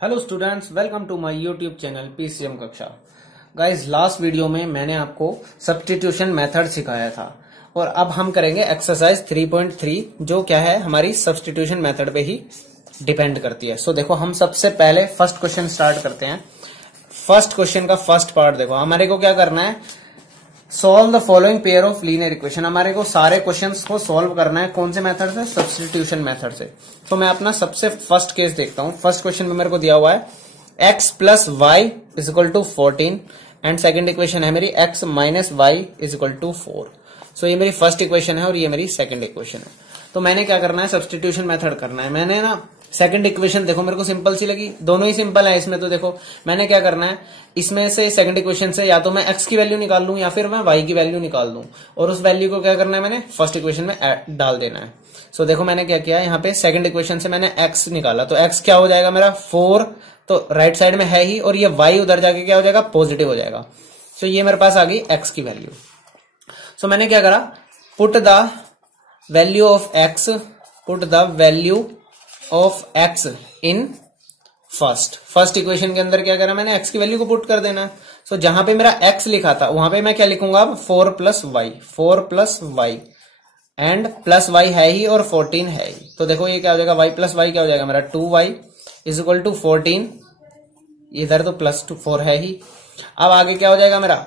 Hello students, welcome to my YouTube channel PCM कक्षा। Guys, last video में मैंने आपको सब्स्टिट्यूशन मेथड सिखाया था और अब हम करेंगे एक्सरसाइज 3.3 जो क्या है हमारी सब्स्टिट्यूशन मेथड पे ही डिपेंड करती है। सो देखो, हम सबसे पहले फर्स्ट क्वेश्चन स्टार्ट करते हैं। फर्स्ट क्वेश्चन का फर्स्ट पार्ट देखो, हमारे को क्या करना है, solve the following pair of linear equation. हमारे को सारे क्वेश्चंस को सॉल्व करना है कौन से मेथड से, सब्स्टिट्यूशन मेथड से। तो मैं अपना सबसे फर्स्ट केस देखता हूं। फर्स्ट क्वेश्चन में मेरे को दिया हुआ है x plus y is equal to 14 and second equation है मेरी x minus y is equal to 4। So ये मेरी फर्स्ट इक्वेशन है और ये मेरी सेकेंड इक्वेशन है। तो मैंने क्या करना है, सब्स्टिट्यूशन मेथड करना है। मैंने ना सेकंड इक्वेशन देखो मेरे को सिंपल सी लगी, दोनों ही सिंपल है इसमें। तो देखो मैंने क्या करना है, इसमें से सेकंड इक्वेशन से या तो मैं x की वैल्यू निकाल लूं या फिर मैं y की वैल्यू निकाल दूं और उस वैल्यू को क्या करना है, मैंने फर्स्ट इक्वेशन में डाल देना है। सो देखो मैंने क्या किया, यहाँ पे सेकंड इक्वेशन से मैंने x निकाला तो x क्या हो जाएगा मेरा 4, तो राइट साइड में है ही, और ये y उधर जाके क्या हो जाएगा, पॉजिटिव हो जाएगा। सो ये मेरे पास आ गई x की वैल्यू। सो मैंने क्या करा, put the value of x in first equation के अंदर क्या करा मैंने, x की वैल्यू को पुट कर देना। सो जहां पे मेरा x लिखा था वहां पे मैं क्या लिखूंगा अब, 4 plus y and plus y है ही और 14 है ही। तो देखो ये क्या हो जाएगा, y प्लस वाई क्या हो जाएगा मेरा 2y इज इक्वल टू 14, इधर तो प्लस 4 है ही। अब आगे क्या हो जाएगा मेरा,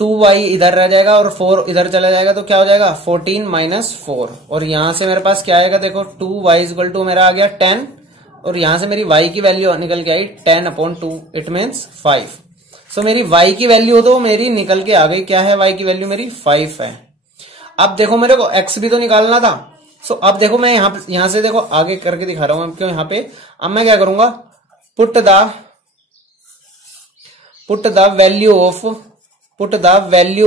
2y इधर रह जाएगा और 4 इधर चला जाएगा तो क्या हो जाएगा 14 माइनस 4, और यहां से मेरे पास क्या आएगा, देखो 2y इक्वल टू मेरा आ गया 10 और यहां से मेरी y की वैल्यू निकल के आई 10/2, इट मीन्स 5। सो मेरी y की वैल्यू तो मेरी निकल के आ गई, क्या है y की वैल्यू मेरी 5 है। अब देखो मेरे को x भी तो निकालना था। सो अब देखो मैं यहां से देखो आगे करके दिखा रहा हूं क्यों यहाँ पे। अब मैं क्या करूंगा, put the value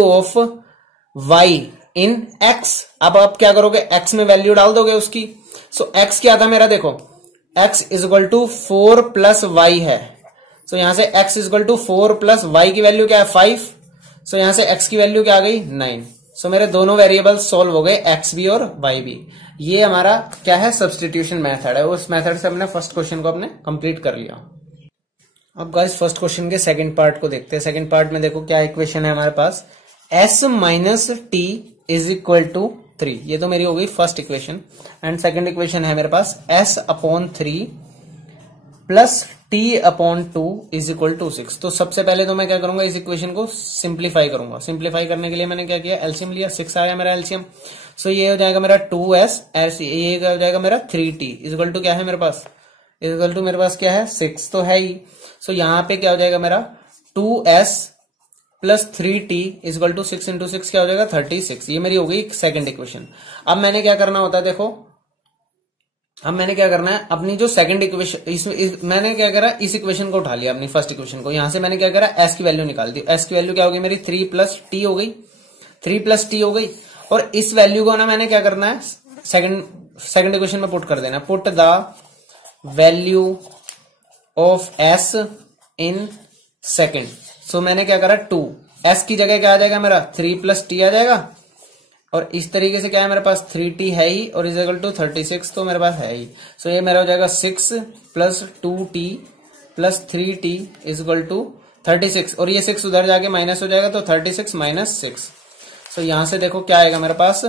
of y in x। अब आप क्या करोगे, x में वैल्यू डाल दोगे उसकी। सो x क्या था मेरा, देखो x is equal to 4 plus y है। सो यहां से x is equal to 4 plus y की वैल्यू क्या है 5। सो यहां से x की वैल्यू क्या आ गई 9। सो मेरे दोनों वेरिएबल सॉल्व हो गए, x भी और y भी। ये हमारा क्या है, सब्स्टिट्यूशन मेथड है। उस मेथड से हमने फर्स्ट क्वेश्चन को अपने कंप्लीट कर लिया। अब गाइस फर्स्ट क्वेश्चन के सेकंड पार्ट को देखते हैं। सेकंड पार्ट में देखो क्या इक्वेशन है हमारे पास, s minus t is equal to 3। ये तो मेरी हो गई first equation. And second equation है मेरे पास s upon 3 plus t upon 2 is equal to 6। तो सबसे पहले तो मैं क्या करूंगा, इस इक्वेशन को सिंप्लीफाई करूंगा। सिंप्लीफाई करने के लिए मैंने क्या किया, एलसीएम लिया, 6 आया मेरा एलसीएम। सो ये हो जाएगा मेरा 2s, ये हो जाएगा मेरा 3t इज इक्वल टू क्या है मेरे पास, इज इक्वल टू मेरे पास क्या है 6 तो है ही। सो यहाँ पे क्या हो जाएगा मेरा 2s plus 3t is equal to 6 into 6 क्या हो जाएगा 36। ये मेरी हो गई सेकंड इक्वेशन। अब मैंने क्या करना होता है, देखो अब मैंने क्या करना है, अपनी जो सेकंड इक्वेशन मैंने क्या करा, इस इक्वेशन को उठा लिया अपनी फर्स्ट इक्वेशन को। यहां से मैंने क्या करा, s की वैल्यू निकाल दी। s की वैल्यू क्या होगी मेरी 3 प्लस टी हो गई, 3 प्लस टी हो गई। और इस वैल्यू को ना मैंने क्या करना है, सेकंड इक्वेशन में पुट कर देना, put the value of s in second. So मैंने क्या करा, 2 s की जगह क्या आ जाएगा मेरा 3 प्लस टी आ जाएगा, और इस तरीके से क्या है मेरे पास 3t है ही और इज इक्वल टू 36 तो मेरे पास है ही। सो ये मेरा हो जाएगा 6 plus 2t plus 3t is equal to 36, और ये 6 उधर जाके माइनस हो जाएगा तो 36 माइनस 6। सो यहां से देखो क्या आएगा मेरे पास,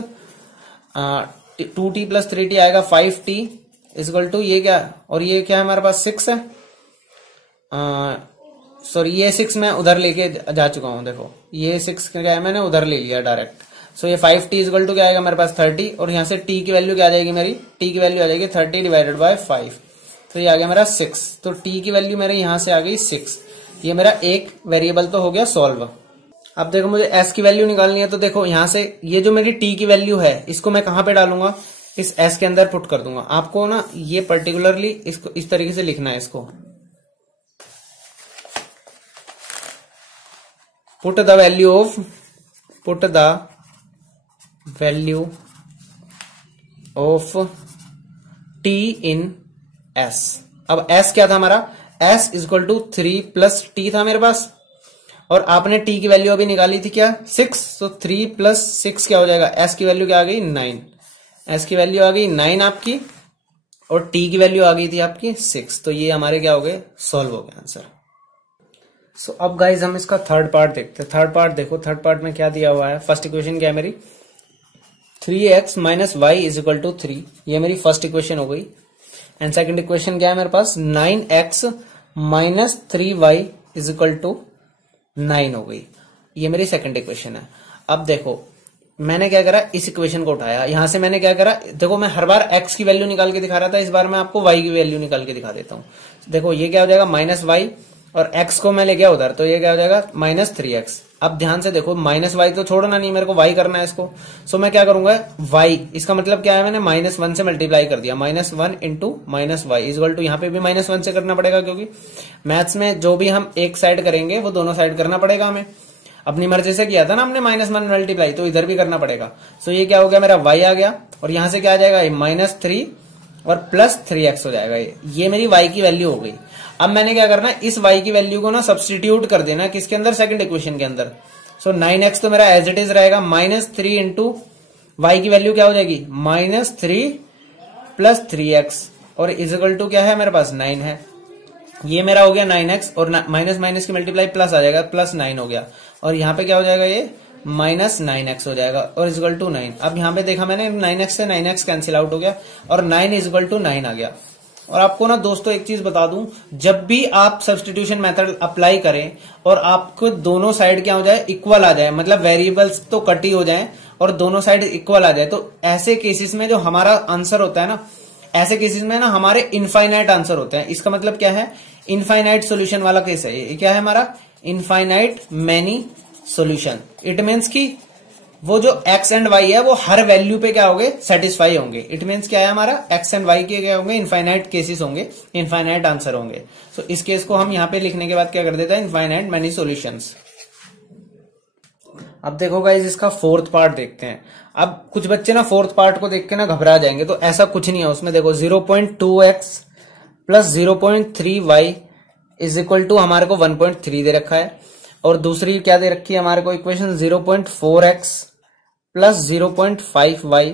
2t प्लस 3t आएगा 5t इज इक्वल टू ये क्या, और ये क्या है हमारे पास 6 है, सॉरी ये 6 मैं उधर लेके जा चुका हूं। देखो ये 6 क्या है, मैंने उधर ले लिया डायरेक्ट। सो ये 5t इज इक्वल टू क्या आएगा मेरे पास 30, और यहां से t की वैल्यू क्या आ जाएगी मेरी, t की वैल्यू आ जाएगी 30 डिवाइडेड बाय 5। तो ये आ गया मेरा 6। तो t की वैल्यू मेरे यहां से आ गई 6। ये मेरा एक वेरिएबल तो हो गया सॉल्व। अब देखो मुझे s की वैल्यू निकालनी है, तो देखो यहां से ये जो मेरी t की वैल्यू है इसको मैं कहां पे डालूंगा, इस s के अंदर पुट कर दूंगा। आपको ना ये पर्टिकुलरली इसको इस तरीके से लिखना है, इसको put the value of t in s। अब s क्या था हमारा, s is equal to 3 plus t था मेरे पास, और आपने t की वैल्यू अभी निकाली थी क्या 6। तो 3 प्लस 6 क्या हो जाएगा, s की वैल्यू क्या आ गई 9, s की वैल्यू आ गई 9 आपकी। और टी की वैल्यू आ गई थी आपकी 6। तो ये हमारे क्या हो गए, सॉल्व हो गया आंसर। सो अब गाइज हम इसका थर्ड पार्ट देखते हैं। थर्ड पार्ट देखो, थर्ड पार्ट में क्या दिया हुआ है। फर्स्ट इक्वेशन क्या है मेरी, 3x minus y is equal to 3, ये मेरी फर्स्ट इक्वेशन हो गई। एंड सेकंड इक्वेशन क्या है मेरे पास, 9x minus 3y is equal to 9 हो गई, ये मेरी सेकंड इक्वेशन है। अब देखो मैंने क्या करा, इस इक्वेशन को उठाया, यहां से मैंने क्या करा, देखो मैं हर बार x की वैल्यू निकाल के दिखा रहा था, इस बार मैं आपको y की वैल्यू निकाल के दिखा देता हूं। देखो ये क्या हो जाएगा, माइनस वाई, और x को मैं ले गया उधर, तो ये क्या हो जाएगा माइनस 3x। अब ध्यान से देखो, माइनस वाई तो छोड़ना नहीं, मेरे को y करना है इसको। सो मैं क्या करूंगा, y, इसका मतलब क्या है, मैंने -1 से मल्टीप्लाई कर दिया, -1 into minus Y equal to, यहाँ पे भी -1 से करना पड़ेगा, क्योंकि मैथ्स में जो भी हम एक साइड करेंगे वो दोनों साइड करना पड़ेगा हमें। अपनी मर्जी से किया था ना हमने -1 मल्टीप्लाई, तो इधर भी करना पड़ेगा। सो ये क्या हो गया, मेरा y आ गया, और यहां से क्या आ जाएगा, -3 और प्लस 3x हो जाएगा। ये मेरी y की वैल्यू हो गई। अब मैंने क्या करना है, इस y की वैल्यू को ना सब्सटीट्यूट कर देना किसके अंदर, सेकंड इक्वेशन के अंदर। सो 9x तो मेरा एज इट इज रहेगा, -3 इंटू वाई की वैल्यू क्या हो जाएगी, -3 प्लस 3x, और इजिकल टू क्या है मेरे पास, 9 है। ये मेरा हो गया 9x, और माइनस माइनस की मल्टीप्लाई प्लस आ जाएगा, प्लस 9 हो गया, और यहाँ पे क्या हो जाएगा, ये -9x हो जाएगा, और इजिकल टू 9। अब यहाँ पे देखा मैंने 9x से 9x कैंसिल आउट हो गया, और 9 इजिकल टू 9 आ गया। और आपको ना दोस्तों एक चीज बता दूं, जब भी आप सब्स्टिट्यूशन मेथड अप्लाई करें और आपको दोनों साइड क्या हो जाए, इक्वल आ जाए, मतलब वेरिएबल्स तो कट ही हो जाए और दोनों साइड इक्वल आ जाए, तो ऐसे केसेस में जो हमारा आंसर होता है ना, ऐसे केसेस में ना हमारे इनफाइनाइट आंसर होते हैं। इसका मतलब क्या है, इनफाइनाइट सोल्यूशन वाला केस है ये। क्या है हमारा, infinite many solution. It means की वो जो x एंड y है वो हर वैल्यू पे क्या होंगे, सेटिस्फाई होंगे। इट मीन्स क्या है, हमारा x एंड y के क्या होंगे, इनफाइनाइट केसेस होंगे, इनफाइनाइट आंसर होंगे। सो इस केस को हम यहाँ पे लिखने के बाद क्या कर देता है, इनफाइनाइट मैनी सॉल्यूशंस। अब देखो गाइस, इसका फोर्थ पार्ट देखते हैं। अब कुछ बच्चे ना फोर्थ पार्ट को देख के ना घबरा जाएंगे, तो ऐसा कुछ नहीं है उसमें। देखो 0.2x plus 0.3y is equal to हमारे को 1.3 दे रखा है, और दूसरी क्या दे रखी है हमारे को equation, 0.4x plus 0.5y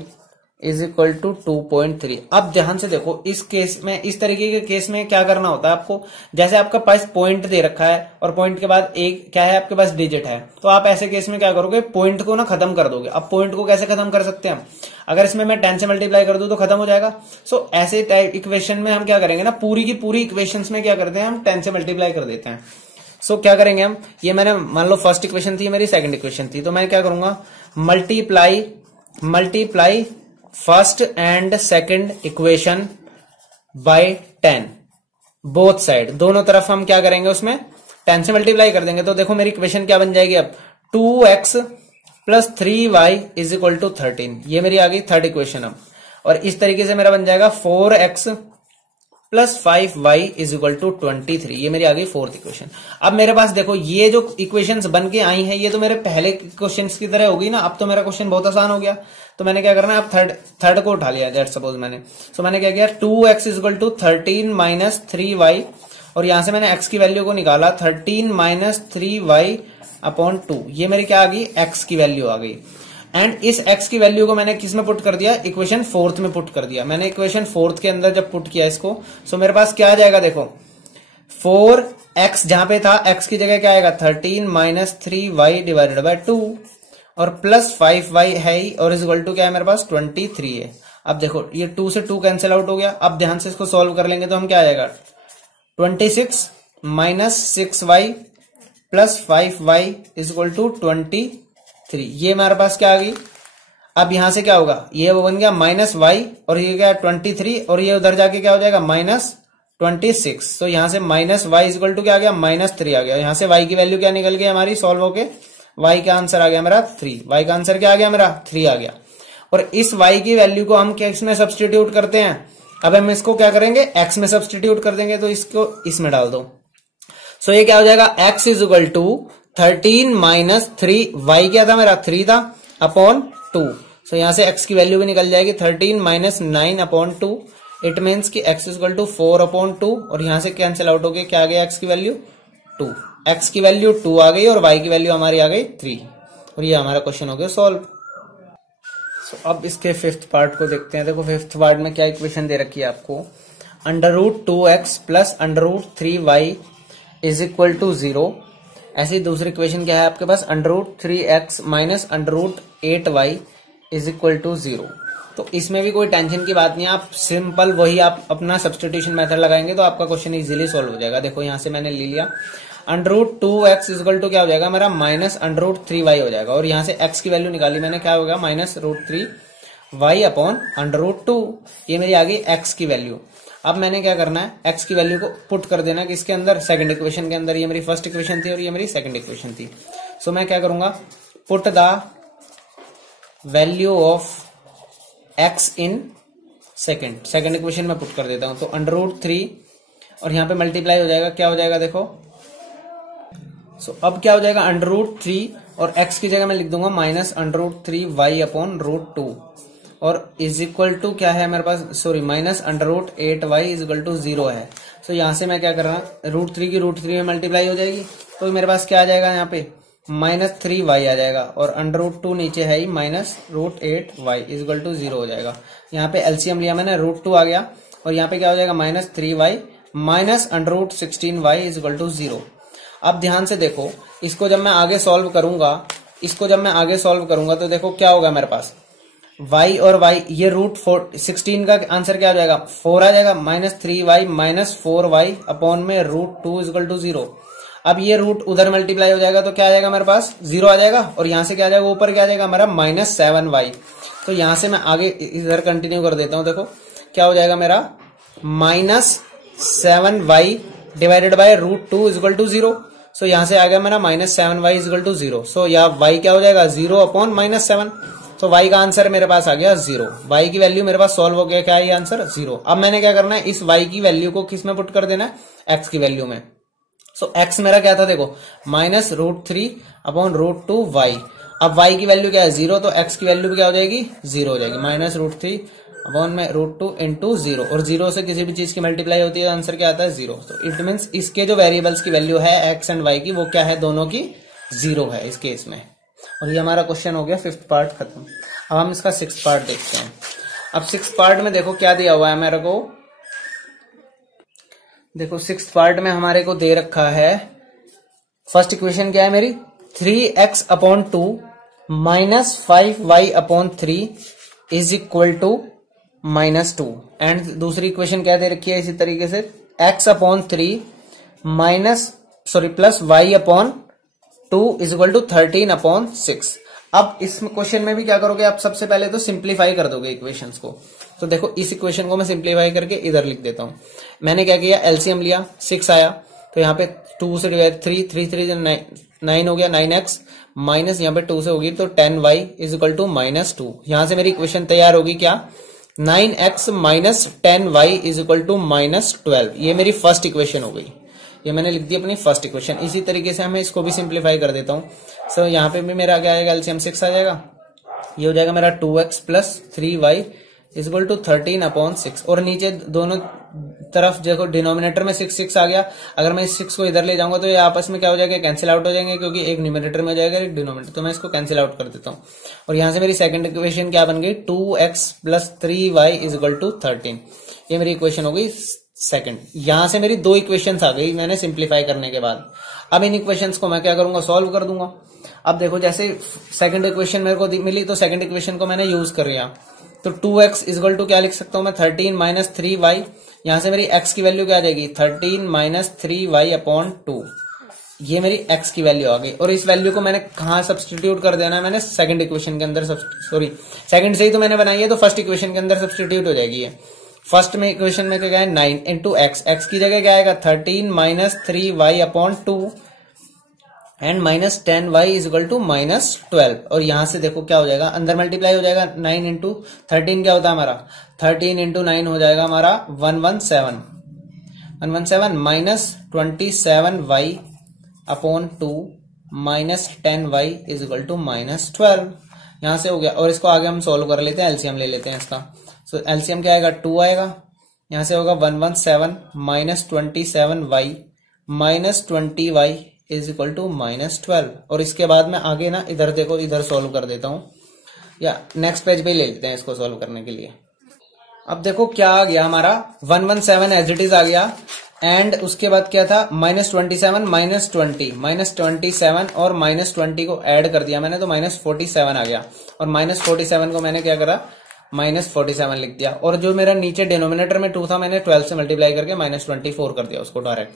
is equal to 2.3। अब ध्यान से देखो, इस केस में, इस तरीके के केस में क्या करना होता है आपको, जैसे आपका पास पॉइंट दे रखा है और पॉइंट के बाद एक क्या है आपके पास, डिजिट है, तो आप ऐसे केस में क्या करोगे, पॉइंट को ना खत्म कर दोगे। अब पॉइंट को कैसे खत्म कर सकते हैं हम, अगर इसमें मैं 10 से मल्टीप्लाई कर दूं तो खत्म हो जाएगा। सो ऐसे टाइप इक्वेशन में हम क्या करेंगे ना, पूरी की पूरी इक्वेशन में क्या करते हैं हम, 10 से मल्टीप्लाई कर देते हैं। सो क्या करेंगे हम, ये मैंने मान लो फर्स्ट इक्वेशन थी मेरी, सेकंड इक्वेशन थी, तो मैं क्या करूंगा, multiply first and second equation by 10, both side, दोनों तरफ हम क्या करेंगे, उसमें 10 से मल्टीप्लाई कर देंगे। तो देखो मेरी इक्वेशन क्या बन जाएगी अब, 2x plus 3y is equal to 13, ये मेरी आ गई थर्ड इक्वेशन अब। और इस तरीके से मेरा बन जाएगा 4x plus 5y is equal to 23, ये मेरी आ गई फोर्थ इक्वेशन। अब मेरे पास देखो ये जो इक्वेशंस बन के आई हैं, ये तो मेरे पहले क्वेश्चंस की तरह होगी ना। अब तो मेरा क्वेश्चन बहुत आसान हो गया, तो मैंने क्या करना है, अब थर्ड को उठा लिया, लेट्स सपोज मैंने। सो मैंने क्या किया, 2x is equal to 13 minus 3y, और यहां से मैंने x की वैल्यू को निकाला, 13 माइनस 3y अपॉन 2, ये मेरी क्या आ गई, x की वैल्यू आ गई। एंड इस x की वैल्यू को मैंने किस में पुट कर दिया, इक्वेशन फोर्थ में पुट कर दिया। मैंने इक्वेशन फोर्थ के अंदर जब पुट किया इसको, सो मेरे पास क्या आ जाएगा, देखो 4x जहां पे था, x की जगह क्या आएगा, 13 माइनस 3y डिवाइडेड बाय 2, और प्लस 5y है ही, और इज इक्वल टू क्या है मेरे पास, 23 है। अब देखो ये 2 से 2 कैंसिल आउट हो गया। अब ध्यान से इसको सॉल्व कर लेंगे तो हम क्या आ जाएगा, 26 minus 6y plus 5y is equal to 23, ये हमारे पास क्या आ गई। अब यहां से क्या होगा, ये वो बन गया -y, और ये क्या 23, और ये उधर जाके क्या हो जाएगा, -26। तो यहां से -y इज इक्वल टू क्या आ गया, -3 आ गया। यहां से y की वैल्यू क्या निकल गई हमारी, सॉल्व होके y का आंसर आ गया मेरा 3, y का आंसर क्या आ गया मेरा, 3 आ गया। और इस y की वैल्यू को हम क्या इसमें सब्सटीट्यूट करते हैं, अब हम इसको क्या करेंगे, x में सब्सटीट्यूट कर देंगे, तो इसको इसमें डाल दो। सो ये क्या हो जाएगा, x is equal to 13 minus 3, y क्या था मेरा, 3 था, अपॉन 2। सो यहां से x की वैल्यू भी निकल जाएगी, 13 माइनस 9 अपॉन 2। इट मीन्स की x is equal to 4 upon 2, और यहां से कैंसिल आउट हो गया, क्या आ गया x की वैल्यू 2, x की वैल्यू 2 आ गई, और y की वैल्यू हमारी आ गई 3, और ये हमारा क्वेश्चन हो गया सॉल्व। अब इसके फिफ्थ पार्ट को देखते हैं। देखो फिफ्थ पार्ट में क्या इक्वेशन दे रखी है आपको, √2x plus √3y is equal to 0। ऐसी दूसरी इक्वेशन क्या है आपके पास, √3x minus √8y is equal to 0। तो इसमें भी कोई टेंशन की बात नहीं है, आप सिंपल वही आप अपना सब्स्टिट्यूशन मेथड लगाएंगे तो आपका क्वेश्चन इजीली सॉल्व हो जाएगा। देखो यहां से मैंने ले लिया √2x इक्वल टू क्या हो जाएगा मेरा, माइनस √3y हो जाएगा। और यहां से x की वैल्यू निकाली मैंने, क्या होगा माइनस √3y अपॉन √2। ये मेरी आ गई x की वैल्यू। अब मैंने क्या करना है, x की वैल्यू को पुट कर देना किसके अंदर, सेकंड इक्वेशन के अंदर। ये मेरी फर्स्ट इक्वेशन थी और ये मेरी सेकंड इक्वेशन थी। सो मैं क्या करूंगा, put the value of x in second equation में पुट कर देता हूं। तो √3 और यहां पे मल्टीप्लाई हो जाएगा, क्या हो जाएगा देखो। अब क्या हो जाएगा, √3 और x की जगह मैं लिख दूंगा माइनस √3y अपॉन √2 और इज इक्वल टू क्या है मेरे पास, sorry minus √8y is equal to 0 है। यहां से मैं क्या कर रहा हूं, √3 की √3 में मल्टीप्लाई हो जाएगी तो मेरे पास क्या आ जाएगा यहाँ पे -3y आ जाएगा और √2 नीचे है ही minus √8y is equal to 0 हो जाएगा। यहाँ पे एलसीएम लिया मैंने, √2 आ गया और यहाँ पे क्या हो जाएगा -3y minus √16y is equal to 0। अब ध्यान से देखो, इसको जब मैं आगे सॉल्व करूंगा तो देखो क्या होगा मेरे पास, y और y, ये √16 का आंसर क्या हो जाएगा, 4 आ जाएगा, -3y माइनस 4y अपॉन में √2 इज इक्वल टू 0। अब ये रूट उधर मल्टीप्लाई हो जाएगा तो क्या आ जाएगा मेरे पास, 0 आ जाएगा और यहां से क्या आ जाएगा, ऊपर क्या आ जाएगा मेरा -7y। तो यहां से मैं आगे इधर कंटिन्यू कर देता हूं। देखो क्या हो जाएगा मेरा, -7y divided by √2 is equal to 0। यहां से आ गया मेरा -7y इज इक्वल टू 0। यहाँ y क्या हो जाएगा, 0 अपॉन -7। तो y का आंसर मेरे पास आ गया 0। y की वैल्यू मेरे पास सॉल्व हो गया, क्या है ये आंसर 0। अब मैंने क्या करना है, इस y की वैल्यू को किस में पुट कर देना है, x की वैल्यू में। x मेरा क्या था देखो, -√3 अपॉन √2y। अब y की वैल्यू क्या है 0, तो x की वैल्यू भी क्या हो जाएगी 0 हो जाएगी, -√3 अपॉन में √2 इंटू 0। और 0 से किसी भी चीज की मल्टीप्लाई होती है, आंसर क्या आता है 0। तो इट मीन्स इसके जो वेरिएबल्स की वैल्यू है x एंड y की, वो क्या है, दोनों की 0 है इस केस में। और ये हमारा क्वेश्चन हो गया फिफ्थ पार्ट खत्म। अब हम इसका सिक्स्थ पार्ट देखते हैं। अब सिक्स्थ पार्ट में देखो क्या दिया हुआ है मेरे को, देखो सिक्स्थ पार्ट में हमारे को दे रखा है, फर्स्ट इक्वेशन क्या है मेरी, 3x upon 2 minus 5y upon 3 is equal to -2। And दूसरी इक्वेशन क्या दे रखी है इसी तरीके से, x upon 3 plus y upon 2 is equal to 13 upon 6। अब इस क्वेश्चन में भी क्या करोगे आप, सबसे पहले तो सिंप्लीफाई कर दोगे इक्वेशंस को। तो देखो इस इक्वेशन को मैं सिंप्लीफाई करके इधर लिख देता हूं। मैंने क्या किया, एलसीएम लिया, 6 आया तो यहाँ पे 2 से डिवाइड 3 9 हो गया, 9x माइनस यहाँ पे 2 से होगी तो 10y इज इक्वल टू -2। यहां से मेरी इक्वेशन तैयार होगी क्या, 9x minus 10y is equal to -12। ये मेरी फर्स्ट इक्वेशन हो गई, ये मैंने लिख दी अपनी फर्स्ट इक्वेशन। इसी तरीके से मैं इसको भी सिंप्लीफाई कर देता हूं। यहाँ पे भी मेरा क्या आएगा, एलसीएम 6 आ जाएगा, ये हो जाएगा मेरा 2x plus 3y is equal to 13 upon 6। और नीचे दोनों तरफ देखो डिनोमिनेटर में 6 आ गया। अगर मैं इस 6 को इधर ले जाऊंगा तो ये आपस में क्या हो जाएगा, कैंसिल आउट हो जाएंगे, क्योंकि एक न्यूमरेटर में हो जाएगा एक डिनोमिनेटर। तो मैं इसको कैंसिल आउट कर देता हूं। और यहां से मेरी सेकंड इक्वेशन क्या बन गई, 2x plus 3y is equal to 13। ये मेरी इक्वेशन हो गई सेकंड। यहां से मेरी 2 इक्वेशंस आ गई मैंने सिंप्लीफाई करने के बाद। अब इन इक्वेशंस को मैं क्या करूंगा, सॉल्व कर दूंगा। अब देखो जैसे सेकंड इक्वेशन मेरे को मिली तो सेकंड इक्वेशन को मैंने यूज कर लिया। तो 2x इक्वल टू क्या लिख सकता हूं मैं, 13 माइनस 3y। यहां से मेरी x की वैल्यू क्या आ जाएगी, 13 माइनस 3y अपॉन 2। ये मेरी x की वैल्यू आ गई। और इस वैल्यू को मैंने कहा सब्सटीट्यूट कर देना है, मैंने सेकंड इक्वेशन के अंदर, सॉरी सेकंड से ही तो मैंने बनाई है, तो फर्स्ट इक्वेशन के अंदर सब्सटीट्यूट हो जाएगी ये। फर्स्ट में इक्वेशन में क्या है, 9 इंटू x की जगह क्या आएगा, 13 minus 3y upon 2 and minus 10y is equal to -12। और यहां से देखो क्या हो जाएगा, अंदर मल्टीप्लाई हो जाएगा, 9 इंटू 13 क्या होता है हमारा, 13 इंटू 9 हो जाएगा हमारा 117 minus 27y upon 2 minus 10y is equal to -12। यहां से हो गया। और इसको आगे हम सोल्व कर लेते हैं, एलसीएम ले लेते हैं इसका। सो एलसीएम क्या आएगा, 2 आएगा, यहां से होगा 117 minus 27y minus 20y is equal to -12। और इसके बाद में आगे ना इधर देखो, इधर सोल्व कर देता हूं। या नेक्स्ट पेज पे ही ले लेते हैं इसको सॉल्व करने के लिए। अब देखो क्या आ गया हमारा 117 एज इट इज आ गया, एंड उसके बाद क्या था -27 -20 और -20 को ऐड कर दिया मैंने तो -47 आ गया, और -47 को मैंने क्या करा -47 लिख दिया, और जो मेरा नीचे डिनोमिनेटर में 2 था मैंने 12 से मल्टीप्लाई करके -24 कर दिया उसको डायरेक्ट।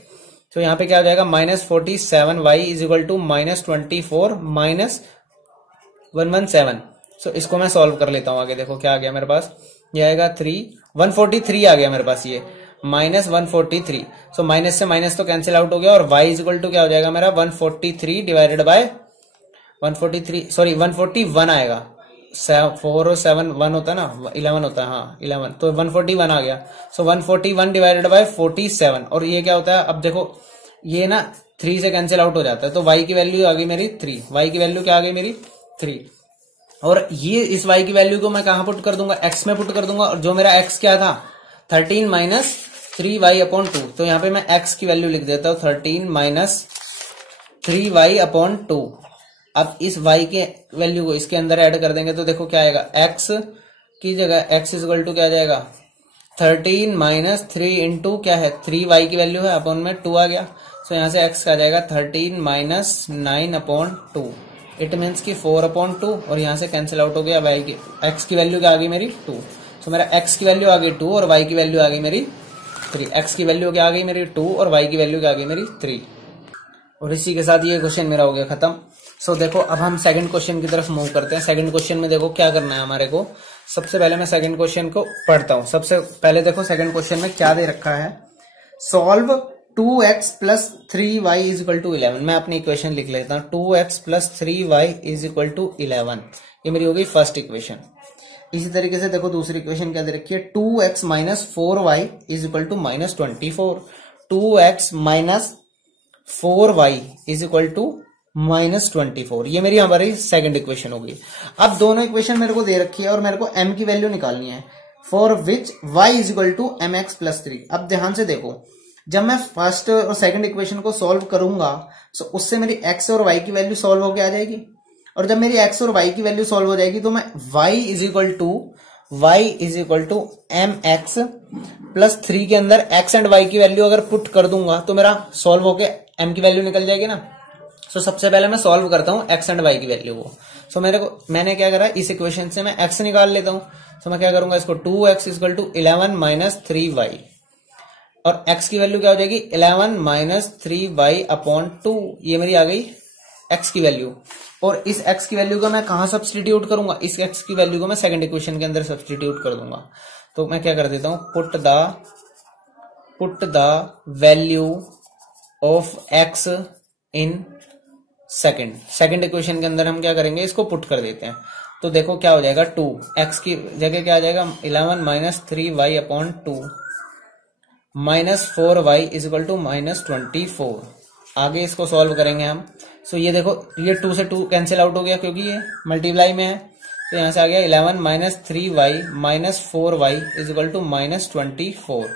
तो यहाँ पे क्या हो जाएगा -47y इज इक्वल टू -24 -117। सो इसको मैं सॉल्व कर लेता हूँ आगे। देखो क्या आ गया मेरे पास, ये आएगा 143 आ गया मेरे पास, ये -143। सो माइनस से माइनस तो कैंसिल आउट हो गया, और y इज इक्वल टू क्या हो जाएगा मेरा 143 डिवाइडेड बाय 141 आएगा। 4 और 7 1 होता है ना, 11 होता है, हाँ 11, तो 141 आ गया। सो 141 डिवाइडेड बाय 47, और ये क्या होता है, अब देखो ये ना 3 से कैंसिल आउट हो जाता है, तो y की वैल्यू आ गई मेरी 3, y की वैल्यू क्या आ गई मेरी 3, और ये इस y की वैल्यू को मैं कहां पुट कर दूंगा, x में पुट कर दूंगा, और जो मेरा x क्या था 13 माइनस 3y/2, तो यहाँ पे मैं x की वैल्यू लिख देता हूँ 13 माइनस 3y/2। अब इस y के वैल्यू को इसके अंदर ऐड कर देंगे तो देखो क्या आएगा, x की जगह x इज इक्वल टू क्या आ जाएगा 13 माइनस 3 इंटू क्या है 3y की वैल्यू है अपॉन में 2 आ गया। सो यहाँ से x का आ जाएगा 13 माइनस 9/2, इट मीन्स की 4/2, और यहाँ से कैंसिल आउट हो गया y की, x की वैल्यू क्या आ गई मेरी 2। सो मेरा x की वैल्यू आ गई 2 और y की वैल्यू आ गई मेरी 3। x की वैल्यू क्या आ गई मेरी 2 और y की वैल्यू क्या आ गई मेरी 3। और इसी के साथ ये क्वेश्चन मेरा हो गया खत्म। सो देखो अब हम सेकंड क्वेश्चन की तरफ मूव करते हैं। सेकंड क्वेश्चन में देखो क्या करना है हमारे को। सबसे पहले मैं सेकंड क्वेश्चन को पढ़ता हूं। सबसे पहले देखो सेकंड क्वेश्चन में क्या दे रखा है, solve 2x plus 3y is equal to 11। मैं अपनी इक्वेशन लिख लेता हूं, 2x plus 3y is equal to 11। ये मेरी हो गई फर्स्ट इक्वेशन। इसी तरीके से देखो दूसरी इक्वेशन क्या दे रखी है, 2x minus 4y is equal to -24। 2x minus 4y is equal to -24। ये मेरी हमारी सेकंड इक्वेशन होगी। अब दोनों इक्वेशन मेरे को दे रखी है और मेरे को m की वैल्यू निकालनी है, for which y is equal to mx plus 3। अब ध्यान से देखो, जब मैं फर्स्ट और सेकंड इक्वेशन को सॉल्व करूंगा तो उससे मेरी x और y की वैल्यू सॉल्व होके आ जाएगी, और जब मेरी x और y की वैल्यू सॉल्व हो जाएगी तो मैं y is equal to mx plus 3 के अंदर x एंड y की वैल्यू अगर पुट कर दूंगा तो मेरा सॉल्व होके m की वैल्यू निकल जाएगी ना। सो सबसे पहले मैं सॉल्व करता हूं x एंड y की वैल्यू को। सो मैंने क्या करा, इस इक्वेशन से मैं x निकाल लेता हूं। सो मैं क्या करूंगा, इसको 2x equal to 11 minus 3y, और x की वैल्यू क्या हो जाएगी 11 माइनस 3y/2। ये मेरी आ गई x की वैल्यू, और इस x की वैल्यू को मैं कहां सब्सटीट्यूट करूंगा, इस x की वैल्यू को मैं सेकंड इक्वेशन के अंदर सब्सटीट्यूट कर दूंगा। तो मैं क्या कर देता हूं, put the value of x in second equation के अंदर हम क्या करेंगे, इसको पुट कर देते हैं। तो देखो क्या हो जाएगा, 2x की जगह क्या आ जाएगा 11 minus 3y/2 minus 4y is equal to -24। आगे इसको सॉल्व करेंगे हम। सो ये देखो, ये 2 से 2 कैंसिल आउट हो गया क्योंकि ये मल्टीप्लाई में है, तो यहां से आ गया 11 minus 3y minus 4y is equal to -24।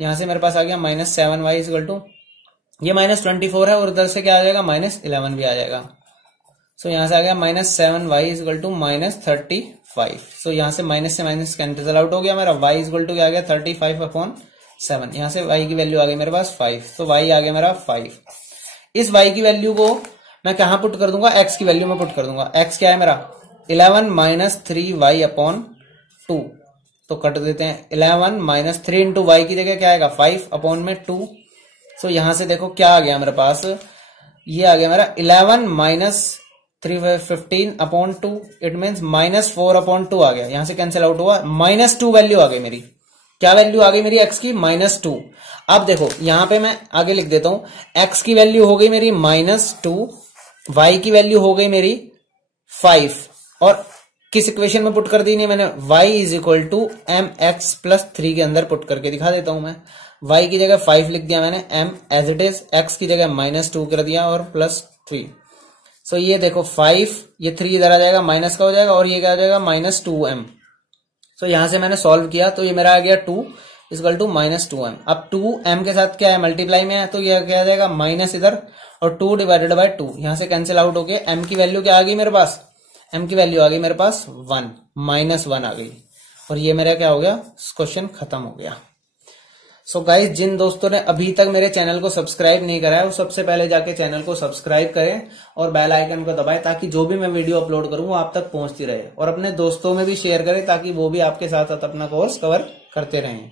यहां से मेरे पास आ गया -7y इज इक्वल टू, ये -24 है और उधर से क्या आ जाएगा -11 भी आ जाएगा। सो यहां से आ गया -7y इज इक्वल टू -35। सो यहां से माइनस से माइनस कैंसिल आउट हो गया, मेरा y इज इक्वल टू क्या आ गया 35/7। यहां से y की वैल्यू आ गई मेरे पास 5, तो y आ गया मेरा 5। इस y की वैल्यू को मैं कहां पुट कर दूंगा, x की वैल्यू में पुट कर दूंगा। x क्या है मेरा 11 माइनस 3y/2, तो कट देते हैं 11 माइनस 3 इंटू y की जगह क्या आएगा 5/2। सो यहां से देखो क्या आ गया मेरे पास, ये आ गया मेरा 11 माइनस 15/2, इट मीन्स -4/2 आ गया। यहां से कैंसिल आउट हुआ, -2 वैल्यू आ गई मेरी। क्या वैल्यू आ गई मेरी x की -2। अब देखो यहां पे मैं आगे लिख देता हूं, x की वैल्यू हो गई मेरी -2, y की वैल्यू हो गई मेरी 5, और किस इक्वेशन में पुट कर दी नहीं मैंने, y is equal to mx plus 3 के अंदर पुट करके दिखा देता हूं मैं। y की जगह 5 लिख दिया मैंने, m as it is, x की जगह -2 कर दिया और +3। सो ये देखो 5, ये 3 इधर आ जाएगा, माइनस का हो जाएगा, और ये क्या आ जाएगा -2m। सो यहां से मैंने सॉल्व किया तो ये मेरा आ गया 2 इक्वल टू -2m। अब 2m के साथ क्या है मल्टीप्लाई में है, तो ये क्या आ जाएगा माइनस इधर, और 2 डिवाइडेड बाय 2 यहां से कैंसिल आउट हो गया। m की वैल्यू क्या आ गई मेरे पास, m की वैल्यू आ गई मेरे पास 1, -1 आ गई, और ये मेरा क्या हो गया, क्वेश्चन खत्म हो गया। सो गाइस, जिन दोस्तों ने अभी तक मेरे चैनल को सब्सक्राइब नहीं करा है वो सबसे पहले जाके चैनल को सब्सक्राइब करें और बेल आइकन को दबाएं, ताकि जो भी मैं वीडियो अपलोड करूं वो आप तक पहुंचती रहे, और अपने दोस्तों में भी शेयर करें ताकि वो भी आपके साथ साथ अपना कोर्स कवर करते रहें।